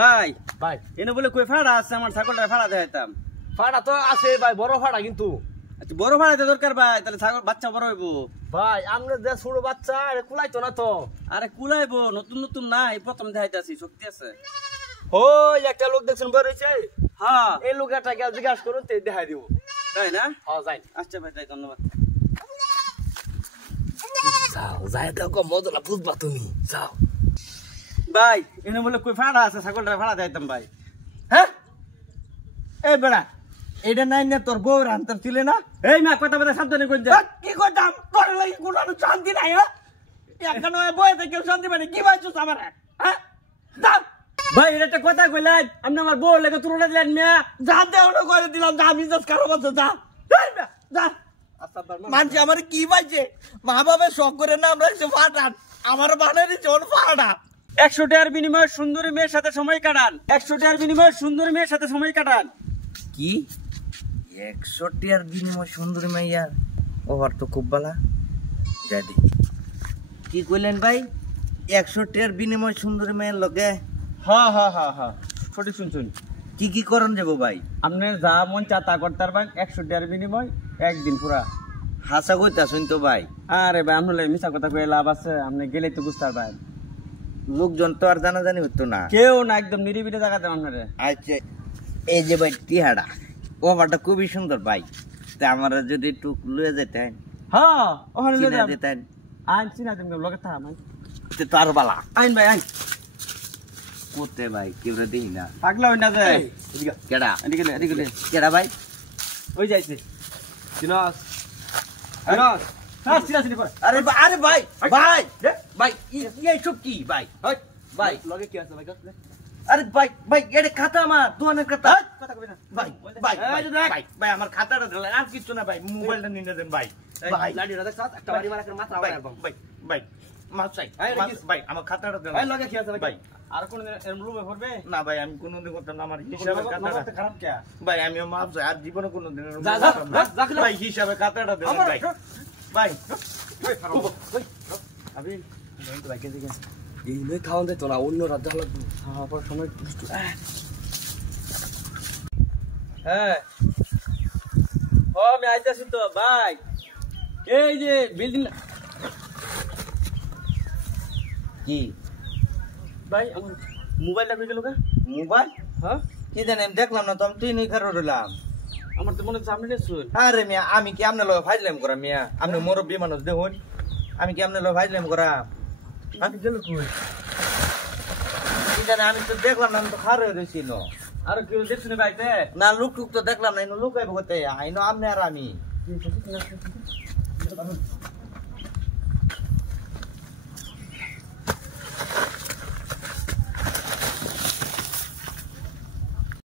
ভাই ভাই এনে বলে কই ফাড়া আছে আমার ছাগলটা ফাড়া দেখাইতাম। ফাড়া তো আছে ভাই, বড় ফাড়া কিন্তু। আচ্ছা বড় ফাড়াতে দরকার ভাই, তাহলে ছাগল বাচ্চা বড় হইব। ভাই আমরা যে ছোট বাচ্চা এটা কুলাইতো না তো। আরে কুলাইবো, নতুন নতুন না, এই প্রথম দেখাইতাছি, শক্তি আছে। ওই একটা লোক দেখছেন বের হইছে, হ্যাঁ এই লোকটা গেল জিজ্ঞাসা করুন তে দেখাই দিব। তাই না? হ্যাঁ যাই। আচ্ছা ভাই তাই, ধন্যবাদ। যাও যাই দেখো মজা বুঝবা তুমি, যাও। ভাই এনে বলে কই ফাড়া আছে, ছাগলটা ফাড়া দেখাইতাম ভাই। হ্যাঁ এই বেড়া এটা নাই না তোর বউ রান্তার ছিল না? এই মা কথা কথা সাবধানে কই দে। কি করতাম তোর লাগি কোনো শান্তি নাই? হ্যাঁ এখানে বইতে কেউ শান্তি পায় কি পাইছিস আমার? হ্যাঁ দাম ভাই এটা একটা কথা কইলেন, আপনি আমার বউ লাগে তুলনা দিলেন মিয়া। যা দেওয়া করে দিলাম, যা বিজনেস কারো বলছে যা যা। মানুষ আমার কি পাইছে? মা বাবা শখ করে নাম রাখছে ফাটান, আমার বানারি চোর ফাটা। 100 টাকার বিনিময়ে সুন্দরী মেয়ের সাথে সময় কাটান, 100 টাকার বিনিময়ে সুন্দরী মেয়ের সাথে সময় কাটান। কি 100 টাকার বিনিময় সুন্দরী মাইয়ার? ওভার তো খুব বালা যাই দেখি। কি কইলেন ভাই? 100 টাকার বিনিময় সুন্দরী মাইয়ার লগে? হ্যাঁ হ্যাঁ হ্যাঁ হ্যাঁ সঠিক শুনছুন। কি কি করন যাবো ভাই? আপনি যা মন চা তা করতে পারবেন, 100 টাকার বিনিময় একদিন পুরা। হাসা কইতাছেন তো ভাই? আরে ভাই আপনার মিছা কথা কয়ে লাভ আছে, আপনি গেলেই তো বুঝতে পারবেন। লোকজন তো আর জানাজানি হতো না। কেউ না, একদম নিরিবিলি জায়গা দেন আপনারে। আচ্ছা এই যে ভাই টিহাড়া, ওভারটা খুবই সুন্দর ভাই, তা আমার যদি একটু লয়ে যেতেন। হ্যাঁ ওখানে লয়ে চিনা যান। যেতেন আইন চিনা তুমি লগে থাম। তো আরো বালা। আইন ভাই আইন। কোতে ভাই কেউ দেখি না। পাগলা হই না যে। কেডা এদিকে লে, এদিকে লে। কেডা ভাই? ওই যাইছে চিনাস চিনাস হ্যাঁ চিনা চিনি করে। আরে আরে ভাই ভাই ভাই এইসব কি ভাই? ভাই লগে কি আছে ভাই? কাছে আরে ভাই ভাই এটা খাতা আমার দোকানের খাতা। কথা কই না ভাই ভাই এই যে দেখ। ভাই ভাই আমার খাতাটা দিলেন আর কিছু না ভাই, মোবাইলটা নিয়ে দেন ভাই। ভাই লাডি রাখ সাথ একটা বাড়ি মারা করে মাথা ভাই আবার ভাই ভাই মাছ চাই এই রে, ভাই আমার খাতাটা দেন এই লগে কি আছে ভাই? ভাই। আর কোন এরম রুমে পড়বে না ভাই আমি কোনোদিন করতাম না, আমার হিসাবে নগদ খাতাটা। খারাপ কে? ভাই আমি মাপ চাই, আর জীবনে কোনোদিন এরকম যা, যা, করতাম না। যা, যা, ভাই হিসাবে খাতাটা দেন আমার ভাই। ভাই ওই খারাপ ওই আবি নয় তো বাইকে দিকে এই নই খাওন দে তো না, অন্য রাত জ্বালা। হ্যাঁ পর সময় হ্যাঁ ও আমি আইতাছি তো ভাই। এই যে বিল্ডিং কি ভাই আমার মোবাইলটা কই গেল কা? মোবাইল? হ্যাঁ কি জানি আমি দেখলাম না তো, আমি ট্রেনে খারো রইলাম। আমার তো মনে হচ্ছে আপনি শুন। আরে মিয়া আমি কি আপনার লগে ফাইজলাম করা মিয়া? আপনি মুরব্বী মানুষ দেখুন, আমি কি আপনার লগে ফাইজলাম করা? আমি গেল কই? কি জানি আমি তো দেখলাম না, আমি তো খারো রইছিল আর কেউ দেখছ না বাইতে? না, লুক টুক তো দেখলাম না, লোক আইব কোথায়? আইনো আপনি আর আমি। কি